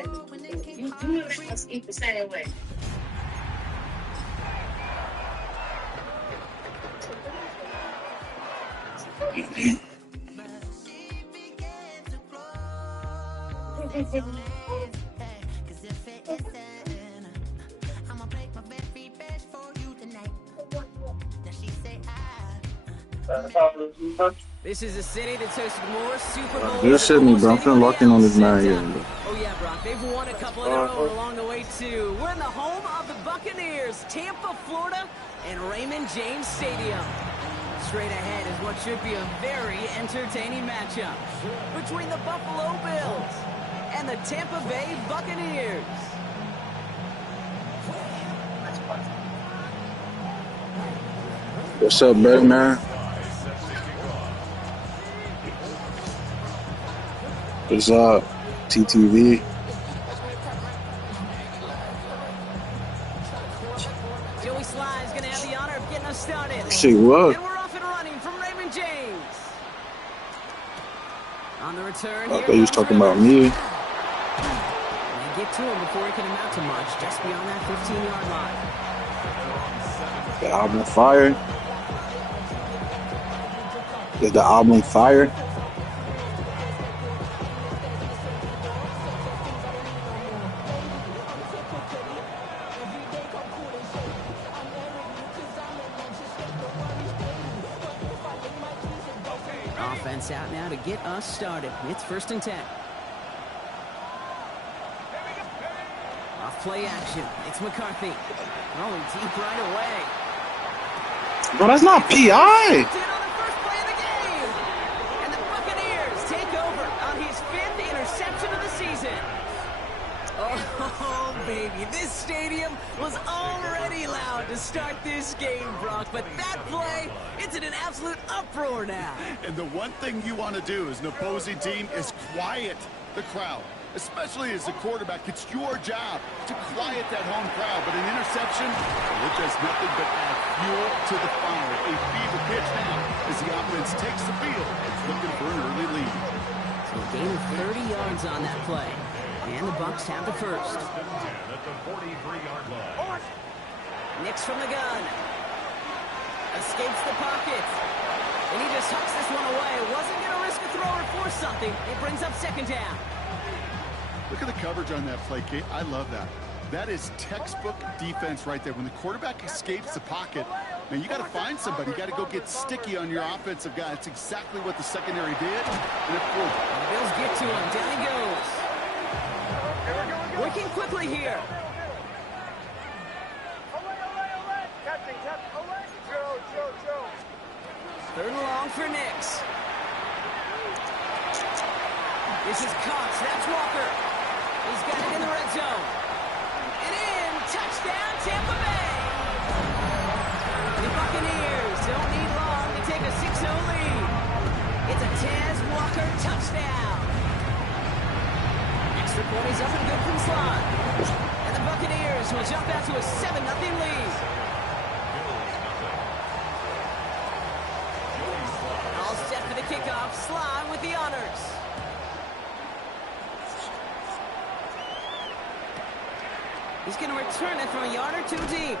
You must eat the same way. This is a city that's hosted more Super Bowls. Good shit, me, bro. I'm feeling lucky on this man here, bro. Oh yeah, Brock. They've won a couple of their own along the way too. We're in the home of the Buccaneers, Tampa, Florida, and Raymond James Stadium. Straight ahead is what should be a very entertaining matchup between the Buffalo Bills and the Tampa Bay Buccaneers. What's up, baby, man? What's up, TTV? Joey Sly's going to have the honor of getting us started. Shit, what? And we're off and running from Raymond James. On the return, I thought you was talking about me. They get to him before he can amount to much, just beyond that 15-yard line. The album fire. Is the album fire? Offense out now to get us started. It's 1st and 10. Off play action. It's McCarthy. Rolling deep right away. Bro, that's not P.I. On the first play of the game. And the Buccaneers take over on his 5th interception of the season. Oh, baby. This stadium was already loud to start this game, Brock. But that play, it's in an absolute uproar now. And the one thing you want to do as an opposing team is quiet the crowd. Especially as a quarterback, it's your job to quiet that home crowd. But an interception, it does nothing but add fuel to the fire. A fever pitch now as the offense takes the field. It's looking for an early lead. So a gain of 30 yards on that play. And the Bucs have the first. Nix from the gun. Escapes the pocket. And he just hucks this one away. Wasn't going to risk a throw or force something. It brings up 2nd down. Look at the coverage on that play, Kate. I love that. That is textbook defense right there. When the quarterback escapes the pocket, man, you got to find somebody. You got to go get sticky on your offensive guy. That's exactly what the secondary did. And the Bills get to him. Down he goes. Working quickly here. Third and long for Nix. This is Cox. That's Walker. He's got it in the red zone. And in. Touchdown, Tampa Bay. The Buccaneers don't need long to take a 6-0 lead. It's a Taz Walker touchdown. Extra point is up and good from Slot. And the Buccaneers will jump out to a 7-0 lead. All set for the kickoff. Slot with the honors. He's going to return it from a yard or 2 deep.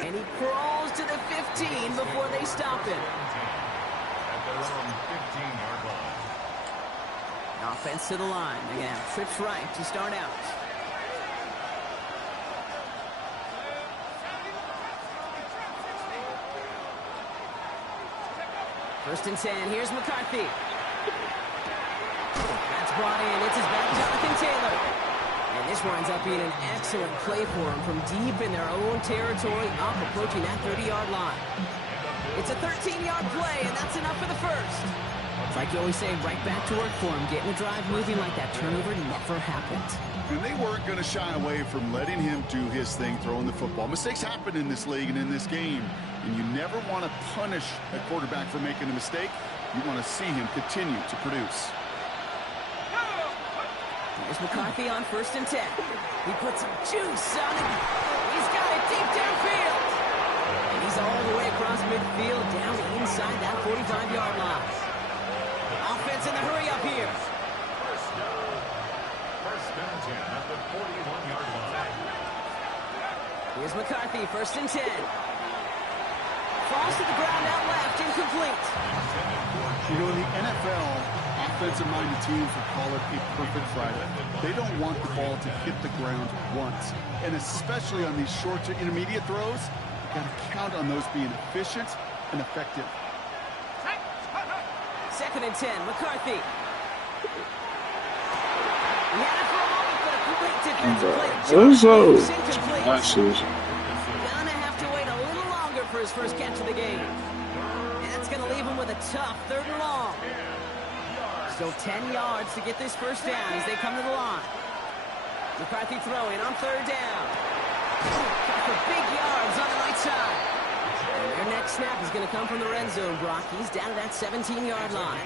And he crawls to the 15 before they stop him. At their own 15-yard line. Offense to the line. They're going to have trips right to start out. First and 10. Here's McCarthy. That's brought in. It's his back, Jonathan Taylor. And this winds up being an excellent play for them from deep in their own territory, up approaching that 30-yard line. It's a 13-yard play, and that's enough for the first. It's like you always say, right back to work for him, getting the drive moving like that turnover never happened. And they weren't going to shy away from letting him do his thing, throwing the football. Mistakes happen in this league and in this game, and you never want to punish a quarterback for making a mistake. You want to see him continue to produce. Here's McCarthy on 1st and 10. He puts some juice on it. He's got it deep downfield. And he's all the way across midfield down inside that 45-yard line. Offense in the hurry up here. and 10 at the 41-yard line. Here's McCarthy, 1st and 10. Falls to the ground out left, incomplete. You know, in the NFL, offensive-minded teams will call it a perfect Friday. They don't want the ball to hit the ground once. And especially on these short to intermediate throws, you got to count on those being efficient and effective. 2nd and 10, McCarthy. He had it for a moment, but a great defensive play to Jones. It's incomplete. Gonna have to wait a little longer for his first catch of the game. And that's gonna leave him with a tough 3rd and long. Still 10 yards to get this first down as they come to the line. McCarthy throwing on 3rd down. Got for big yards on the right side. And their next snap is going to come from the red zone, Brock. He's down to that 17-yard line.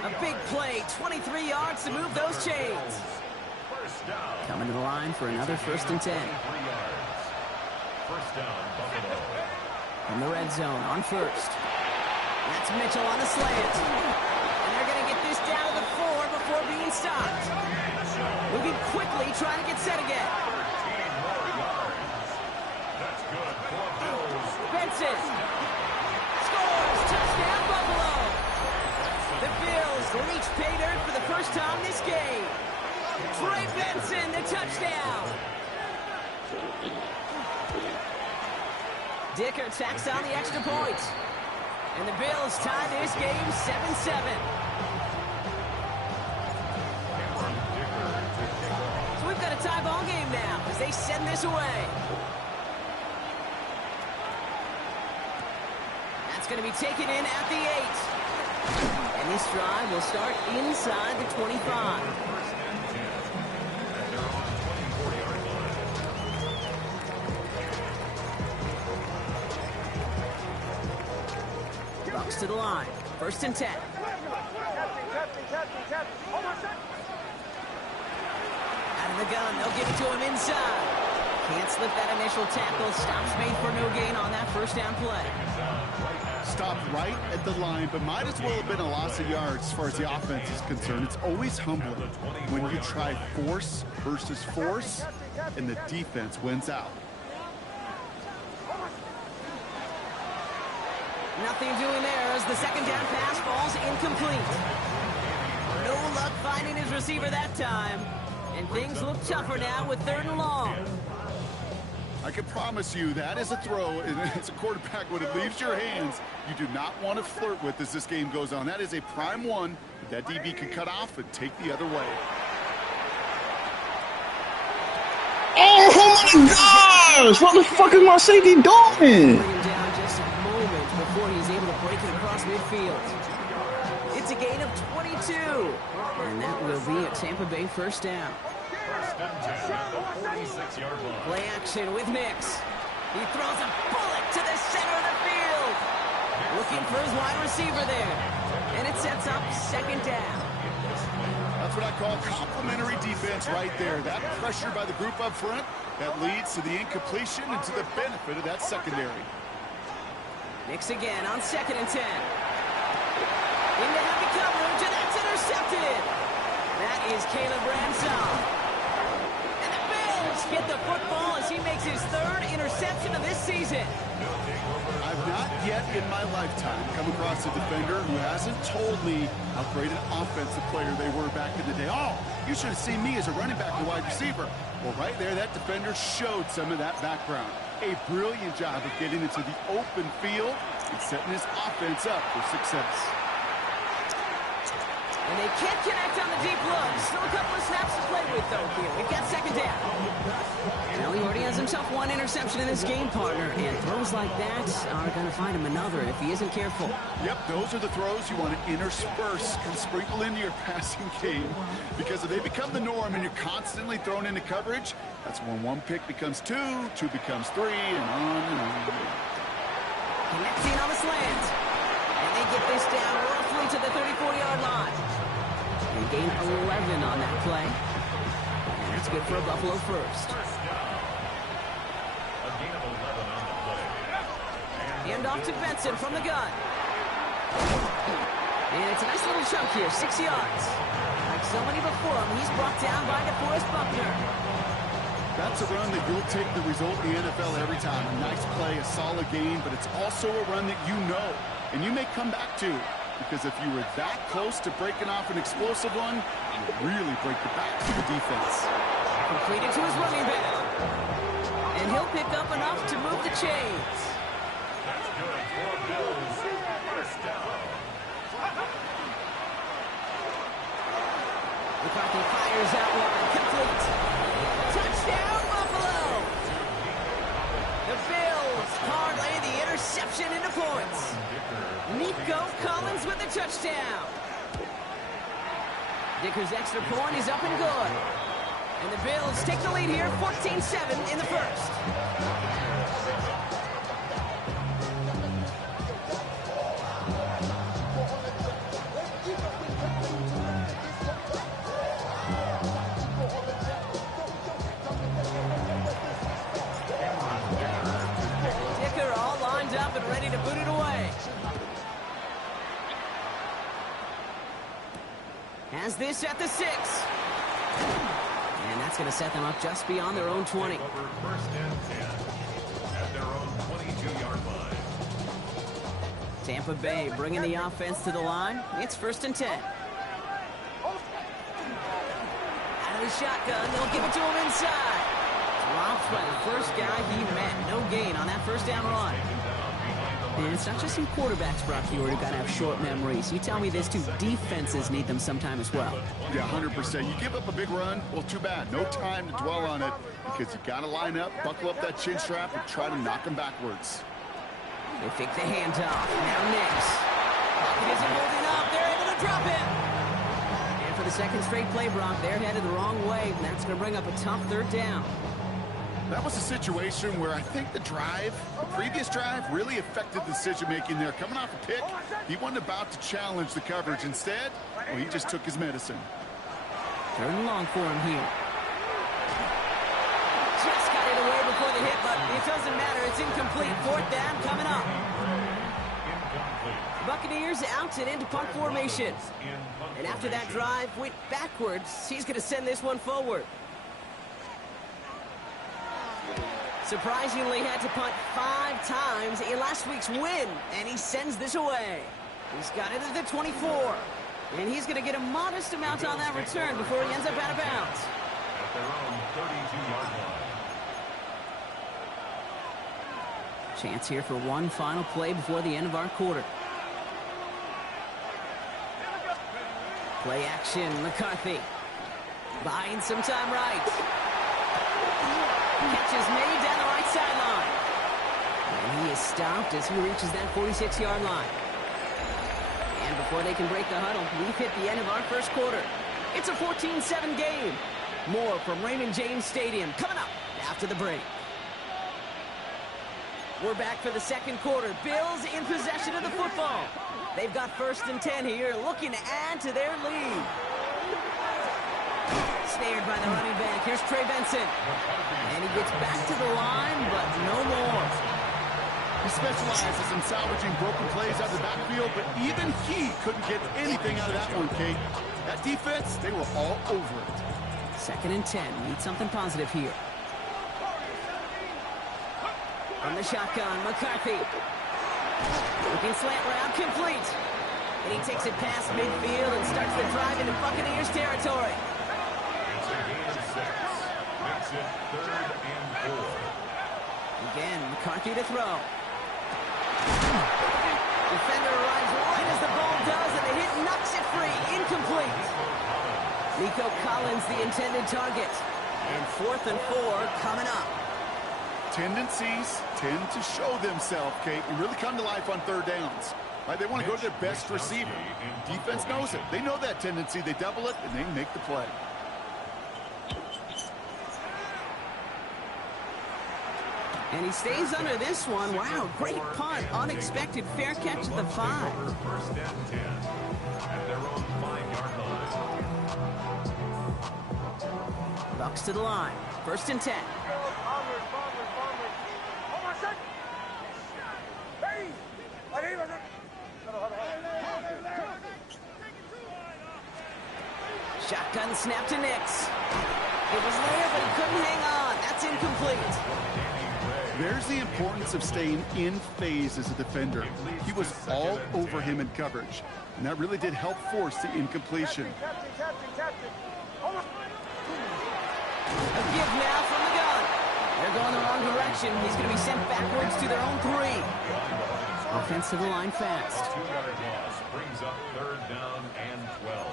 A big play, 23 yards to move those chains. Coming to the line for another 1st and 10. First down, Buffalo. From the red zone on 1st. That's Mitchell on the slant. And they're going to get this down to the 4 before being stopped. Moving quickly, trying to get set again. That's good for Bills. Benson scores. Touchdown, Buffalo. The Bills reach pay dirt for the first time this game. Trey Benson, the touchdown. Dicker tacks on the extra point. And the Bills tie this game 7-7. So we've got a tie ball game now as they send this away. That's going to be taken in at the 8. And this drive will start inside the 25. Bucks to the line. 1st and 10. Out of the gun. They'll give it to him inside. Can't slip that initial tackle. Stops made for no gain on that first down play. Stopped right at the line, but might as well have been a loss of yards as far as the offense is concerned. It's always humbling when you try force versus force, and the defense wins out. Nothing doing there as the 2nd down pass falls incomplete. No luck finding his receiver that time. And things look tougher now with 3rd and long. I can promise you that is a throw, and as a quarterback, when it leaves your hands, you do not want to flirt with as this game goes on. That is a prime one that DB can cut off and take the other way. Oh my gosh! What the fuck is my safety doing? Bring him down just a moment before he's able to break it across midfield. It's a gain of 22. And that will be a Tampa Bay 1st down. First and 10 at the 46-yard line. Play action with Nix. He throws a bullet to the center of the field. Looking for his wide receiver there. And it sets up 2nd down. That's what I call complimentary defense right there. That pressure by the group up front, that leads to the incompletion and to the benefit of that secondary. Nix again on 2nd and 10. Into heavy coverage, and that's intercepted. That is Caleb Ransom. And the Bills get the football as he makes his 3rd interception of this season. I've not yet in my lifetime come across a defender who hasn't told me how great an offensive player they were back in the day. Oh, you should have seen me as a running back or wide receiver. Well, right there, that defender showed some of that background. A brilliant job of getting into the open field and setting his offense up for success. And they can't connect on the deep look. Still a couple of snaps to play with, though, here. We've got 2nd down. Well, he already has himself 1 interception in this game, partner. And throws like that are going to find him another if he isn't careful. Yep, those are the throws you want to intersperse and sprinkle into your passing game. Because if they become the norm and you're constantly thrown into coverage, that's when 1 pick becomes 2, 2 becomes 3, and on and on. Connecting on the slant. And they get this down roughly to the 34-yard line. And gain 11 on that play. And that's good for a Buffalo 1st. A gain of 11 on the play. Hand off to Benson from the gun. And gets a nice little chunk here, 6 yards. Like so many before him, he's brought down by DeForest Buckner. That's a run that you'll take the result in the NFL every time. A nice play, a solid game, but it's also a run that you know, and you may come back to, because if you were that close to breaking off an explosive one, you would really break the back of the defense. Completed to his running back. And he'll pick up enough to move the chains. That's good for Bills. First down. McCarthy fires out one. Complete. Touchdown, Buffalo! The Bills parlay the interception into points. Nico Collins with the touchdown. Dicker's extra point is up and good. And the Bills take the lead here, 14-7 in the first. Dicker all lined up and ready to boot it away. Has this at the 6. And that's going to set them up just beyond their own 20. Over first and 10 at their own 22-yard line. Tampa Bay bringing the offense to the line. It's first and 10. Out of the shotgun, they'll give it to him inside. Dropped by the first guy he met. No gain on that first down run. And it's not just some quarterbacks, Brock, who got to have short memories. You tell me this too. Defenses need them sometime as well. Yeah, 100%. You give up a big run, well, too bad. No time to dwell on it because you got to line up, buckle up that chin strap, and try to knock them backwards. They fake the handoff. Now Nix. Pocket isn't holding up. They're able to drop him. And for the second straight play, Brock, they're headed the wrong way. And that's going to bring up a tough third down. That was a situation where I think the previous drive, really affected decision-making there. Coming off a pick, he wasn't about to challenge the coverage. Instead, well, he just took his medicine. Third and long for him here. Just got it away before the hit, but it doesn't matter. It's incomplete. Fourth down coming up. Buccaneers out and into punt formation. And after that drive went backwards, he's going to send this one forward. Surprisingly had to punt 5 times in last week's win, and he sends this away. He's got it at the 24, and he's going to get a modest amount on that return before he ends up out of bounds. At their own 32-yard line. Chance here for one final play before the end of our quarter. Play action, McCarthy. Buying some time right. Catch is made down the right sideline. And he is stopped as he reaches that 46-yard line. And before they can break the huddle, we've hit the end of our first quarter. It's a 14-7 game. More from Raymond James Stadium coming up after the break. We're back for the second quarter. Bills in possession of the football. They've got first and 10 here, looking to add to their lead. Snared by the running back. Here's Trey Benson. And he gets back to the line, but no more. He specializes in salvaging broken plays out of the backfield, but even he couldn't get anything out of that one, Kate. That defense, they were all over it. Second and 10. Need something positive here. From the shotgun, McCarthy. Looking slant route, complete. And he takes it past midfield and starts the drive into Buccaneers territory. It's a gain of 6. Makes it 3rd and 4. Again, McCarthy to throw. Defender arrives right as the ball does, and the hit knocks it free. Incomplete. Nico Collins, the intended target. And 4th and 4 coming up. Tendencies tend to show themselves, Kate, and really come to life on third downs. Right? They want to go to their best receiver. Defense knows it. They know that tendency. They double it, and they make the play. And he stays under this one. Wow, great punt. Unexpected fair catch at the 5. First and 10 at their own 5-yard line. Bucks to the line. First and 10. Shotgun snap to Nix. It was there, but he couldn't hang on. That's incomplete. There's the importance of staying in phase as a defender. He was all over him in coverage, and that really did help force the incompletion. A give now from the gun. They're going the wrong direction. He's going to be sent backwards to their own 3. Offensive line fast. 2-yard loss brings up 3rd down and 12.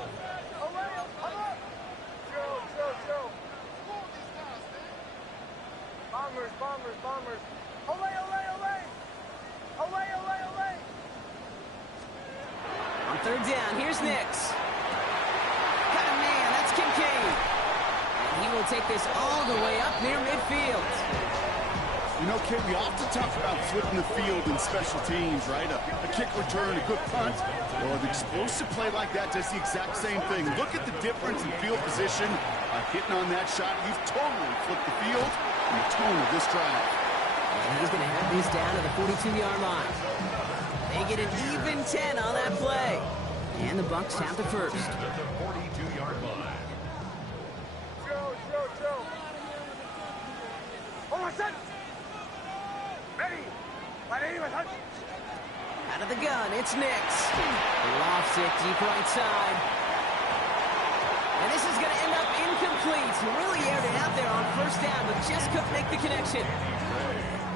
Bombers. Olay. On 3rd down, here's Nix. Got a man, that's Kincaid. And he will take this all the way up near midfield. You know, Kid, we often talk about flipping the field in special teams, right? A kick return, a good punt. Well, an explosive play like that does the exact same thing. Look at the difference in field position. Hitting on that shot, you've totally flipped the field and the tone of this drive. And he's going to have these down to the 42-yard line. They get an even 10 on that play. And the Bucs have the first. At the 42-yard line. Joe. Hold on, son. Ready. Out of the gun, it's Nix. He lofts it deep right side. And this is going to end up incomplete. He really aired it out there on 1st down, but just couldn't make the connection.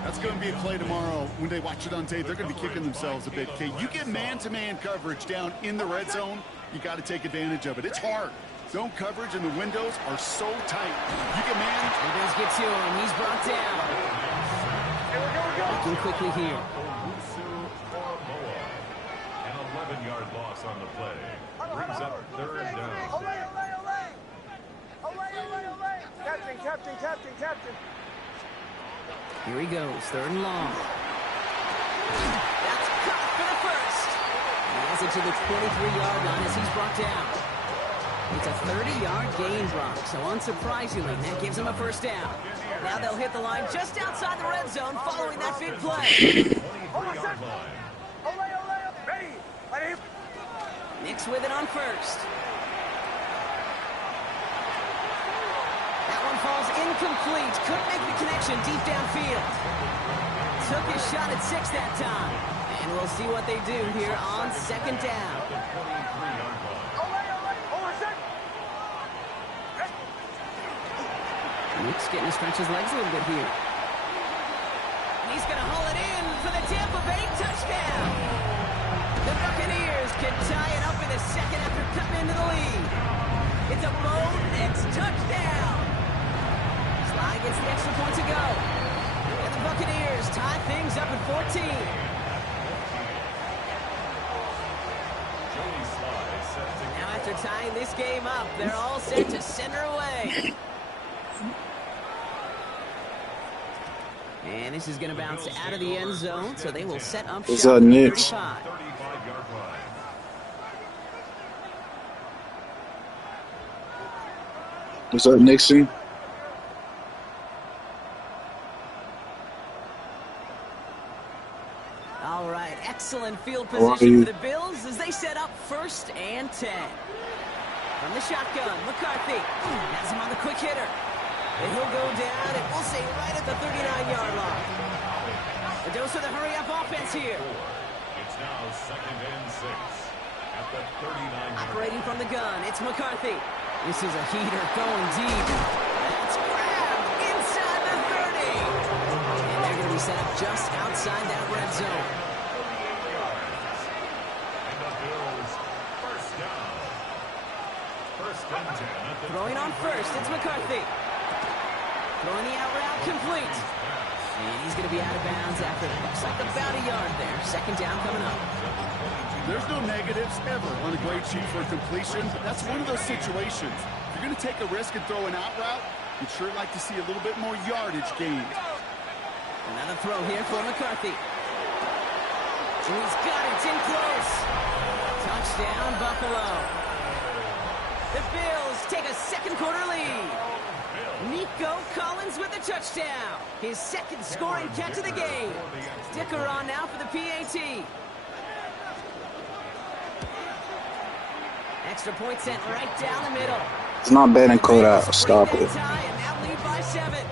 That's going to be a play tomorrow. When they watch it on tape, they're going to be kicking themselves a bit. Okay, you get man-to-man coverage down in the red zone, you got to take advantage of it. It's hard. Zone coverage and the windows are so tight. You get man. He does get to him. He's brought down. Looking quickly here. An 11-yard loss on the play. Brings up 3rd down. Captain. Here he goes, 3rd and long. That's caught for the first. He has it to the 23-yard line as he's brought down. It's a 30-yard gain drop, so unsurprisingly, that gives him a 1st down. Now they'll hit the line just outside the red zone following that big play. Ready. Nix with it on 1st. That one falls incomplete. Couldn't make the connection deep downfield. Took his shot at 6 that time. And we'll see what they do here on 2nd down. Nix getting to stretch his legs a little bit here. And he's going to haul it in for the Tampa Bay touchdown. The Buccaneers can tie it up in the 2nd after cutting into the lead. It's a Bo Nix touchdown. Sly gets the extra point to go. And the Buccaneers tie things up at 14. Now after tying this game up, they're all set to center away. And this is going to bounce out of the end zone, so they will set up What's shop up, at Nix? 35. 35-yard line. What's up, Nixon? All right, excellent field How are position you? for the Bills as they set up 1st and 10. From the shotgun, McCarthy has him on the quick hitter. And he'll go down, and we'll say right at the 39-yard line. A dose of the hurry-up offense here. It's now 2nd and 6 at the 39-yard line. Operating from the gun, it's McCarthy. This is a heater going deep. That's grabbed inside the 30. And they're going to be set up just outside that red zone. And the Bills, 1st down. 1st and 10 at the Throwing on 1st, it's McCarthy. Throwing the out route complete. And he's going to be out of bounds after it looks like about a yard there. 2nd down coming up. There's no negatives ever on a great sheet for a completion, but that's one of those situations. If you're going to take a risk and throw an out route, you'd sure like to see a little bit more yardage gained. Another throw here for McCarthy. And he's got it. It's in close. Touchdown, Buffalo. The Bills take a 2nd quarter lead. Nico Collins with the touchdown. His 2nd scoring catch of the game. Sticker on now for the PAT. Extra point sent right down the middle. It's not bad in Kodak. Stop it. Tie and now lead by 7.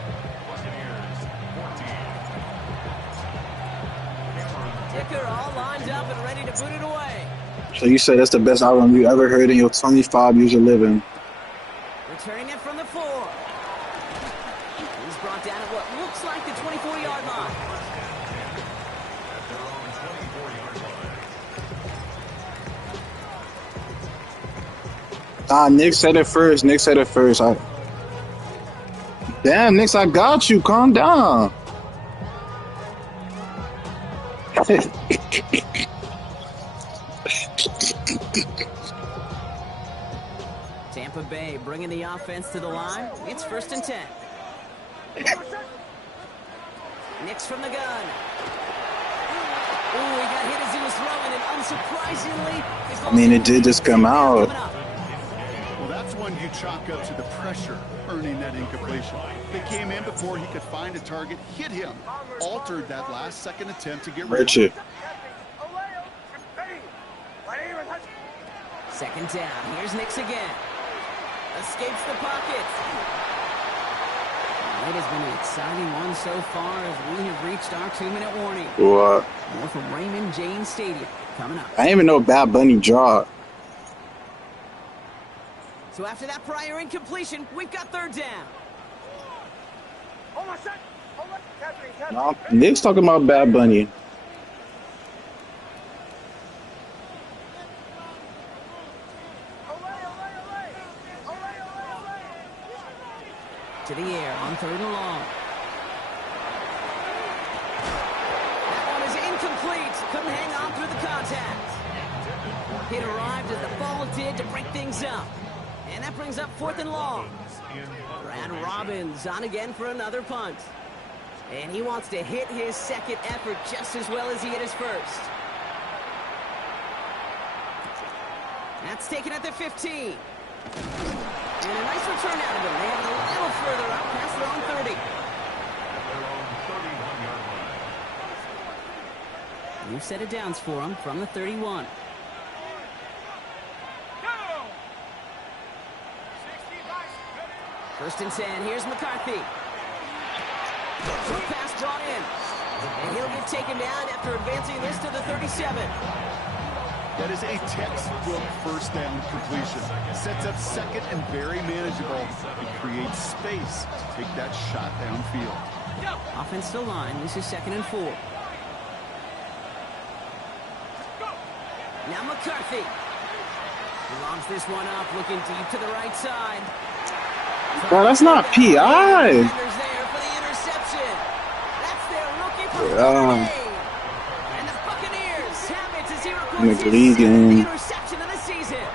Dicker all lined up and ready to put it away. So you said that's the best album you ever heard in your 25 years of living. Returning it from the 4. He's brought down at what looks like the 24-yard line. At their own 24-yard line. Nick said it first. Nick said it first. Damn, Nick, I got you. Calm down. Tampa Bay bringing the offense to the line. It's 1st and 10. Nix from the gun. Ooh, he got hit as he was throwing, and unsurprisingly, I mean, it did just come out. Well, that's one you chalk up to the pressure earning that incompletion. They came in before he could find a target, hit him, altered that last-second attempt to get rid of him. Richard. Second down. Here's Nix again. Escapes the pocket. It has been an exciting one so far as we have reached our 2-minute warning. What? More from Raymond James Stadium coming up. I didn't even know Bad Bunny dropped. So after that prior incompletion, we've got 3rd down. No, Nick's talking about Bad Bunny. To the air on 3rd and long. That one is incomplete. Couldn't hang on through the contact. It arrived as the ball did to break things up. And that brings up 4th and long. Brad Robbins on again for another punt. And he wants to hit his second effort just as well as he hit his first. That's taken at the 15. And a nice return out of him. They have it a little further out past their own 30. At their own 31-yard line. New set of downs for him from the 31. First and 10. Here's McCarthy. Short pass brought in. And he'll get taken down after advancing this to the 37. That is a textbook first down completion. Sets up second and very manageable. It creates space to take that shot downfield. Offense still line. This is 2nd and 4. Now McCarthy. He lobs this one up, looking deep to the right side. Bro, that's not PI. There for the interception. That's their rookie for the game. And the Buccaneers have it as he records his second interception of the season.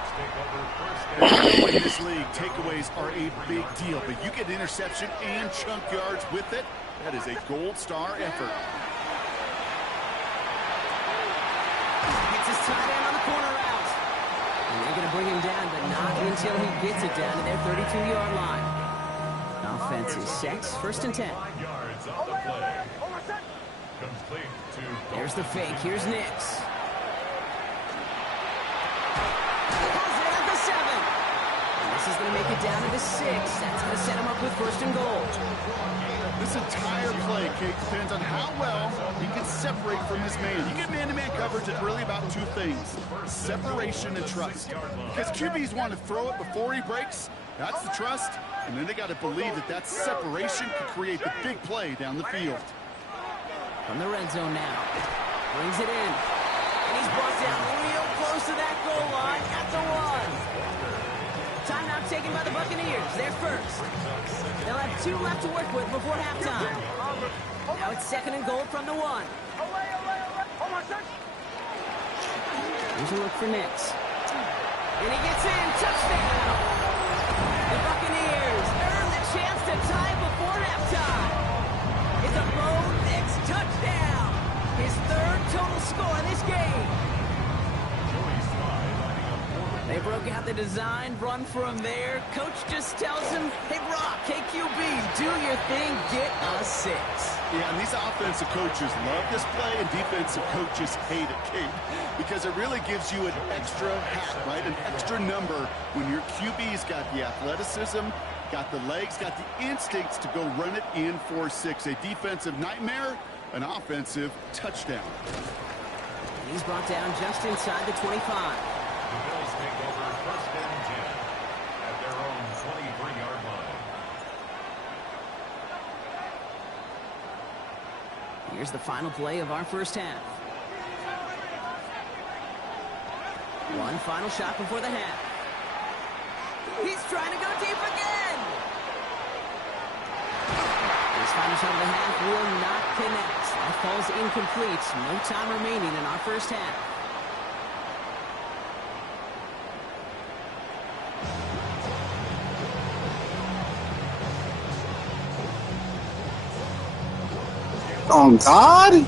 In this league, takeaways are a big deal, but you get interception and chunk yards with it. That is a gold star effort. Gets his tight end on the corner route. And they're going to bring him down, but not until he gets it down to their 32-yard line. Offense is set. 1st and 10. 5 yards off the play. Complete to There's the fake. Here's Nix. This is going to make it down to the 6. That's going to set him up with 1st and goal. This entire play, Kate, depends on how well he can separate from his man. You get man-to-man coverage, it's really about 2 things: separation and trust. Because QBs want to throw it before he breaks. That's the trust. And then they got to believe that that separation could create the big play down the field. From the red zone now. Brings it in. And he's brought down real close to that goal line at the 1. Timeout taken by the Buccaneers. They're first. They'll have 2 left to work with before halftime. Now it's 2nd and goal from the 1. Here's a look for Nix. And he gets in. Touchdown. The Buccaneers earn the chance to tie before halftime. It's a Bo Nix touchdown. His 3rd total score in this game. They They broke out the design, run from there. Coach just tells him, hey, Brock, KQB, do your thing, get a 6. Yeah, and these offensive coaches love this play, and defensive coaches hate it, Kate, because it really gives you an extra hat, right? An extra number when your QB's got the athleticism, got the legs, got the instincts to go run it in for 6. A defensive nightmare, an offensive touchdown. He's brought down just inside the 25. The Bills take over first and 10 at their own 23-yard line. Here's the final play of our first half. One final shot before the half. He's trying to go deep again. His final shot of the half will not connect. That falls incomplete. No time remaining in our first half. Oh, God?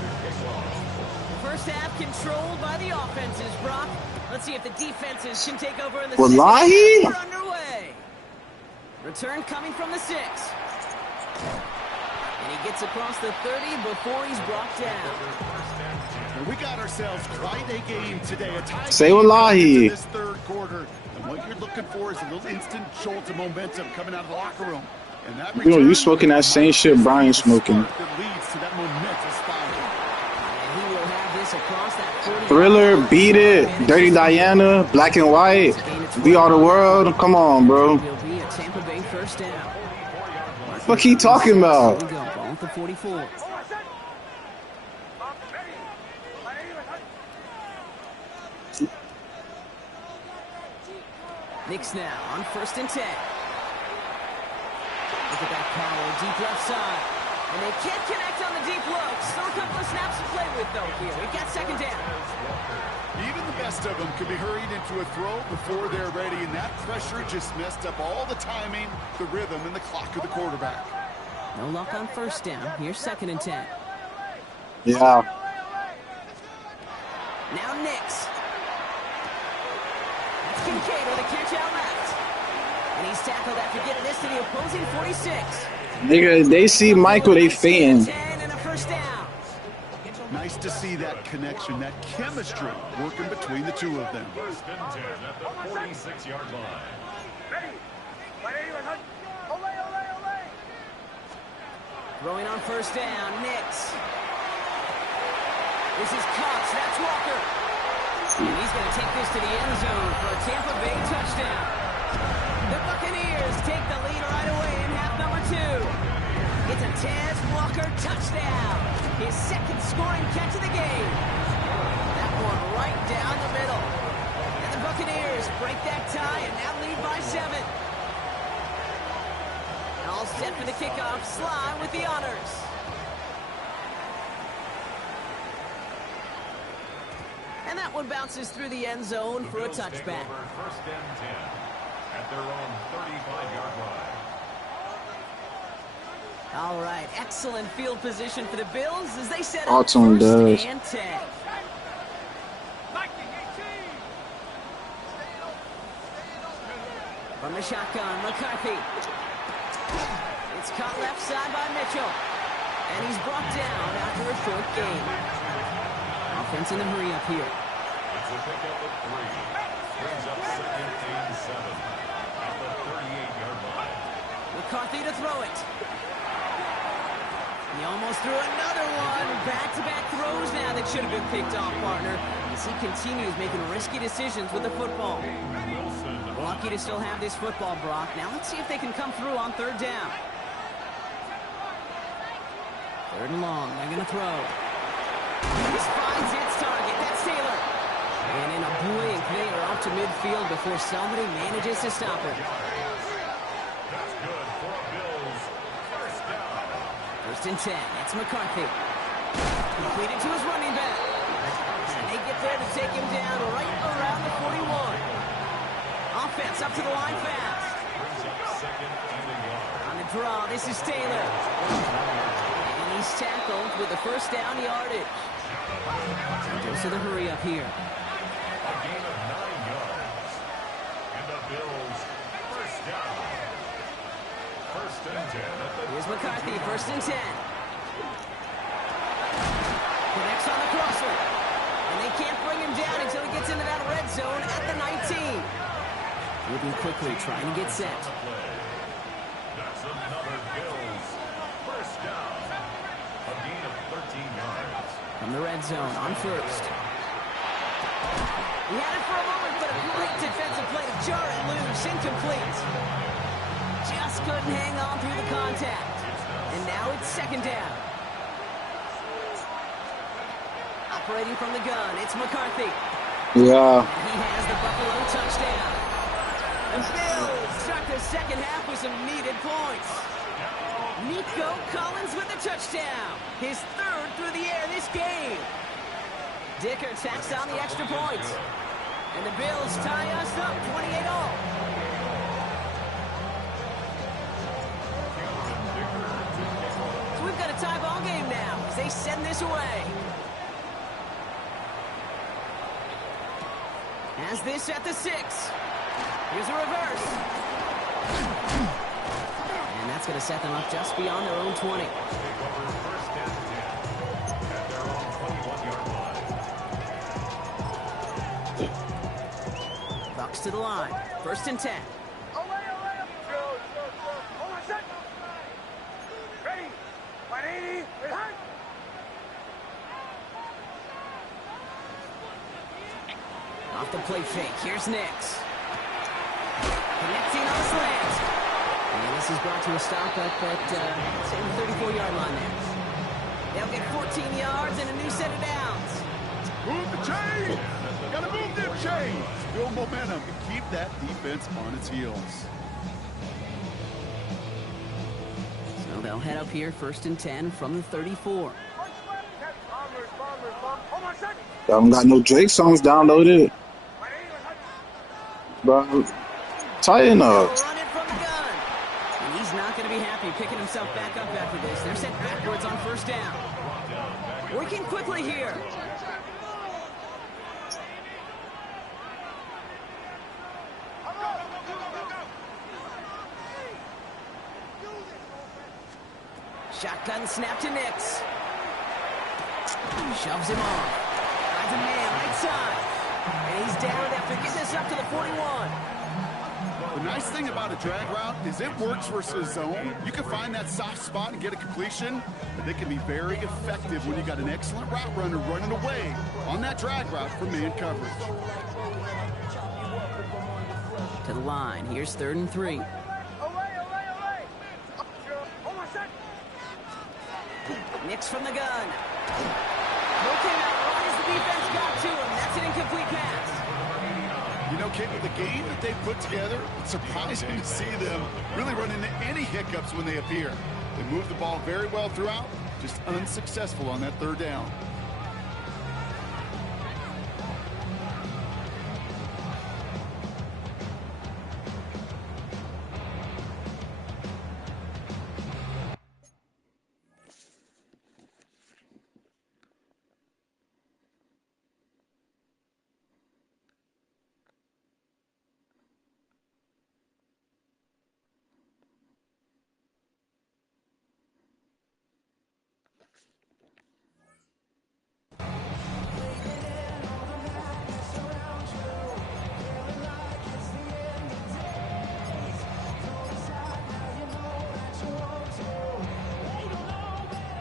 First half controlled by the offenses, Brock. Let's see if the defenses can take over in the Wallahi? second half. We're underway. Return coming from the 6. And he gets across the 30 before he's brought down. And we got ourselves quite a game today. A tie Say game wallahi. into this third quarter. And what you're looking for is a little instant jolt of momentum coming out of the locker room. And that You know, you return smoking that same might shit just be Brian's the smoking. spark that leads to that momentous fire. And he will have this across that 40. Thriller, Beat It, Dirty Diana, Black and White, We Are the World. Come on, bro. Will be a Tampa Bay first down. What he talking Here about? we go, ball at the 44. Knicks now on first and 10. Look at that power, deep left side. And they can't connect on the deep look. Still a couple of snaps to play with, though, here. We got second down. Even the best of them could be hurried into a throw before they're ready, and that pressure just messed up all the timing, the rhythm, and the clock of the quarterback. No luck on first down. Here's second and 10. Yeah. Now Knicks. That's Kincaid with a catch out left. And he's tackled after getting this to the opposing 46. Nigga, they see Michael, they fainting. 10 and a first down. Nice to see that connection, that chemistry working between the two of them. First and 10 at the 46-yard line. Throwing on first down, Knicks. This is Cox, that's Walker. And he's going to take this to the end zone for a Tampa Bay touchdown. The Buccaneers take the lead right away in half number 2. It's a Tez Walker touchdown. His second scoring catch of the game. That one right down the middle. And the Buccaneers break that tie and now lead by 7. All set for the kickoff. Sly with the honors. And that one bounces through the end zone for a touchback. First and 10 at their own 35-yard line. All right, excellent field position for the Bills as they set up Autumn first does. and 10. From the shotgun, McCarthy. It's caught left side by Mitchell. And he's brought down after a short gain. Offense in the hurry up here. It's a pickup of 3. Brings up second and 7 at the 38-yard line. McCarthy to throw it. He almost threw another one. Back-to-back throws now that should have been picked off, partner. As he continues making risky decisions with the football. Lucky to still have this football, Brock. Now let's see if they can come through on third down. Third and long. They're going to throw. This finds its target. That's Taylor. And in a blink, they are off to midfield before somebody manages to stop him. That's good for a Bills first down. First and 10. It's McCarthy. Completed to his running back. And they get there to take him down right around the 41. Offense up to the line fast. Brings up second and a yard. On the draw, this is Taylor. And he's tackled with the first down yardage. He goes to the hurry up here. A gain of 9 yards. McCarthy, 1st and 10. Connects on the crosser. And they can't bring him down until he gets into that red zone at the 19. Moving quickly, trying to get set. That's another Bills first down. A gain of 13 yards. From the red zone on 1st. He had it for a moment, but a great defensive play to jar it loose. Incomplete. Just couldn't hang on through the contact. And now it's 2nd down. Operating from the gun, it's McCarthy. Yeah. He has the Buffalo touchdown. The Bills start the 2nd half with some needed points. Nico Collins with the touchdown. His 3rd through the air this game. Dicker tacks on the extra point. And the Bills tie us up 28-all. So we've got a tie ball game now as they send this away. Has this at the 6. Here's a reverse. And that's going to set them up just beyond their own 20. Bucks to the line. 1st and 10. Ready. 180. Behind. Off the play fake. Here's Nix. Connecting on the slant. And this is brought to a stop up at, say, the 34-yard line there. They'll get 14 yards and a new set of downs. Move the chains. Gotta move them chains. Build momentum and keep that defense on its heels. So they'll head up here 1st and 10 from the 34. I haven't got no Drake songs downloaded. Bro, tighten up. Run it from the gun. And he's not going to be happy picking himself back up after this. They're sent backwards on 1st down. Working quickly here. Shotgun snap to Nix. Shoves him off. Finds a man right side. And he's down after getting this up to the 41. The nice thing about a drag route is it works versus zone. You can find that soft spot and get a completion, but they can be very effective when you got an excellent route runner running away on that drag route for man coverage. To the line. Here's 3rd and 3. Nix from the gun. No came out right as the defense got to him. That's an incomplete pass. You know, Kate, with the game that they put together, it's surprising to see them really run into any hiccups when they appear. They move the ball very well throughout, just unsuccessful on that 3rd down.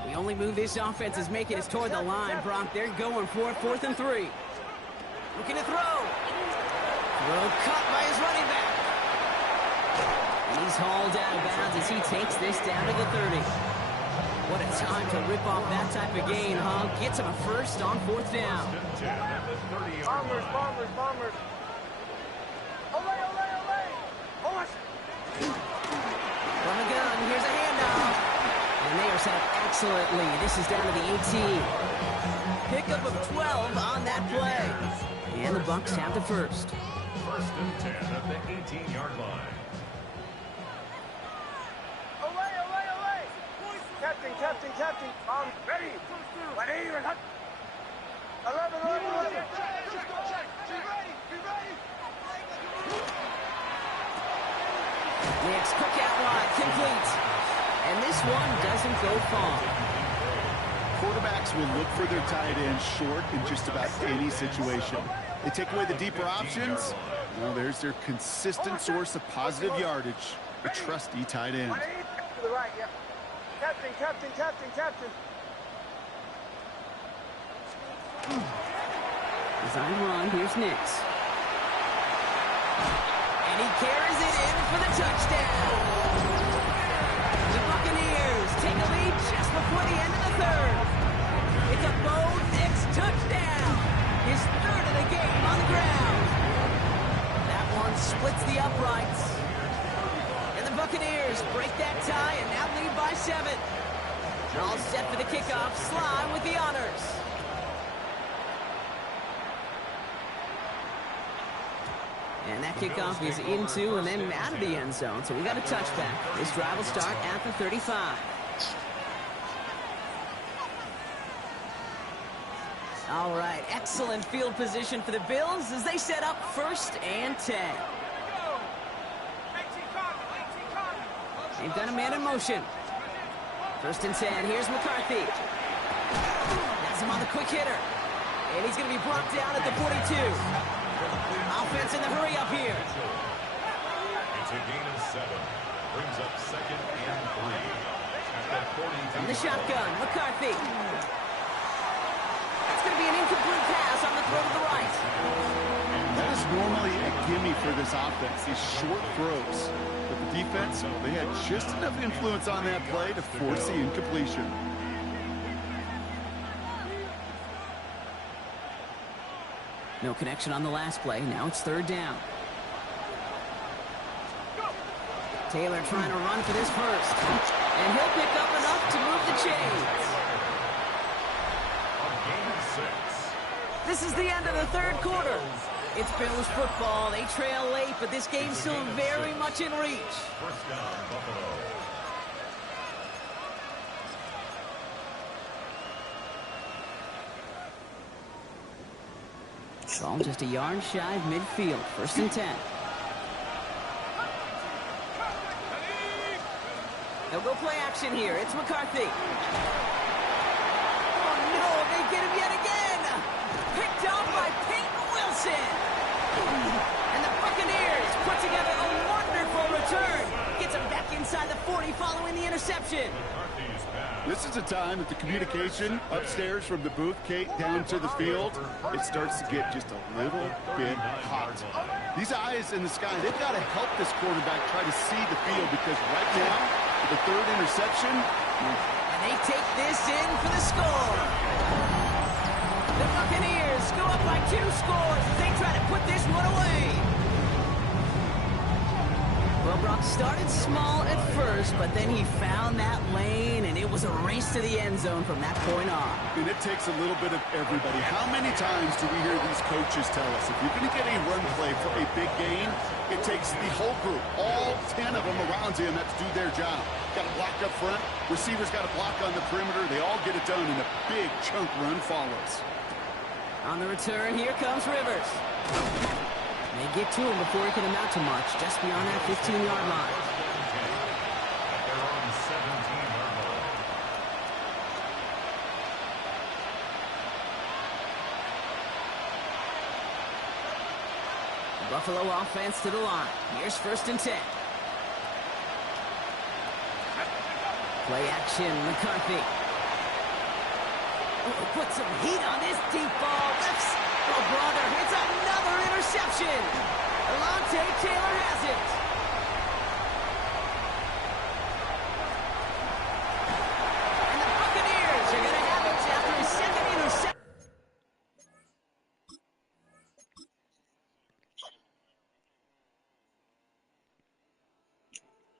The only move this offense is making is toward the line, Brock. They're going for it, 4th and 3. Looking to throw. Throw cut by his running back. And he's hauled out of bounds as he takes this down to the 30. What a time to rip off that type of gain, huh? Gets him a 1st on 4th down. Bombers. From the gun, here's a handoff. And they are set up excellently. This is down to the 18. Pickup of 12 on that play. And the Bucks have the 1st. 1st and 10 at the 18-yard line. Captain. Ready. 180. 11. Nix, quick out wide, complete. And this one doesn't go far. Quarterbacks will look for their tight end short in just about any situation. They take away the deeper options. Well, there's their consistent source of positive yardage, a trusty tight end. 180 to the right, yeah. Captain, captain, captain, captain. Design run. Here's Nix. And he carries it in for the touchdown. The Buccaneers take a lead just before the end of the third. It's a Bo Nix touchdown. His third of the game on the ground. That one splits the uprights. And the Buccaneers break that tie and now lead by 7. All set for the kickoff. Sly with the honors. And that kickoff is into and then out of the end zone. So we got a touchback. This drive will start at the 35. All right, excellent field position for the Bills as they set up 1st and 10. They've got a man in motion. 1st and 10. Here's McCarthy. Has him on the quick hitter. And he's going to be brought down at the 42. Offense in the hurry up here. It's a gain of 7. Brings up 2nd and 3. At the 42. From the shotgun, McCarthy. That's going to be an incomplete pass on the throw to the right. That is normally a gimme for this offense, these short throws. But the defense, they had just enough influence on that play to force the incompletion. No connection on the last play. Now it's 3rd down. Taylor trying to run for this first. And he'll pick up enough to move the chains. A gain of 6. This is the end of the 3rd quarter. It's Bills football. They trail late, but this game's still very much in reach. 1st down, Buffalo. Ball just a yard shy of midfield. 1st and 10. They'll go play action here. It's McCarthy. Oh, no, they get him yet again. Picked off by Peyton Wilson. And the Buccaneers put together a wonderful return. Gets him back inside the 40 following the interception. This is a time that the communication upstairs from the booth, Kate, down to the field, it starts to get just a little bit hot. These eyes in the sky, they've got to help this quarterback try to see the field because right now, the 3rd interception. And they take this in for the score. The Buccaneers go up by 2 scores as they try to put this one away. Well, Brock started small at first, but then he found that lane, and it was a race to the end zone from that point on. And it takes a little bit of everybody. How many times do we hear these coaches tell us, if you're going to get a run play for a big gain, it takes the whole group, all 10 of them around him, that to do their job. Got to block up front. Receivers got to block on the perimeter. They all get it done, and a big chunk run follows. On the return, here comes Rivers. They get to him before he can amount to much, just beyond that 15-yard line. At their own 17-yard line. The Buffalo offense to the line. Here's 1st and 10. Play action, McCarthy. Oh, put some heat on this deep ball. Lefts. Oh, brother, it's another interception. Alontae Taylor has it.